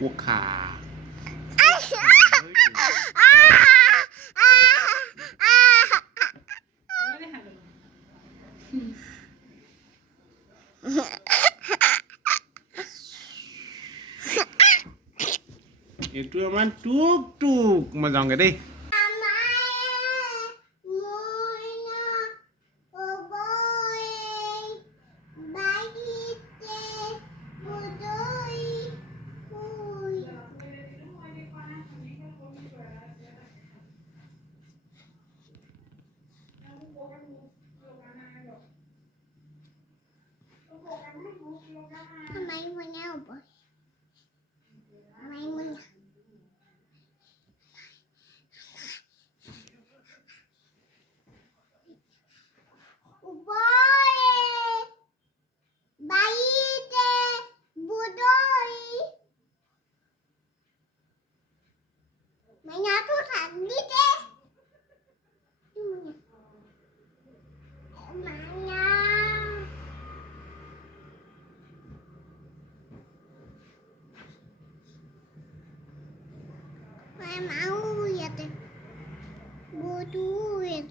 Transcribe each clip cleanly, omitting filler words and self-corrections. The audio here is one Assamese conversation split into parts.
วัวขาitu aman tuk tuk mazang gede Mày mua nhau bồi mày mua bồi bayi budoi mày nhớ thuốc thằng đi thế mày nhớ mày mau vậy budoi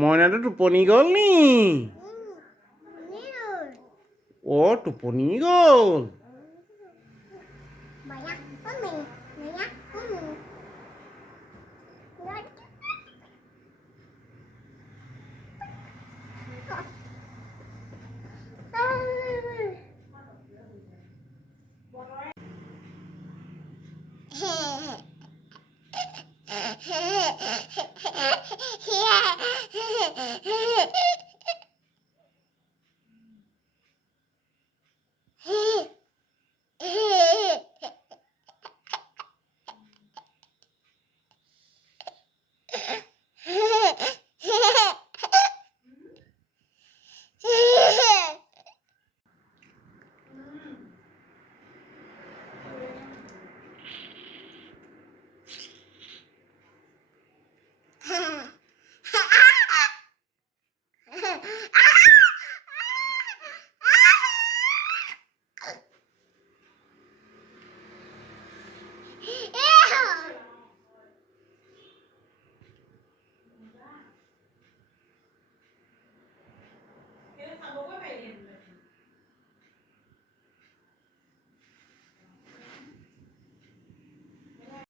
মইনাটো টোপনি গ'ল নি অ' টোপনি গ'ল banyak kuning banyak kuning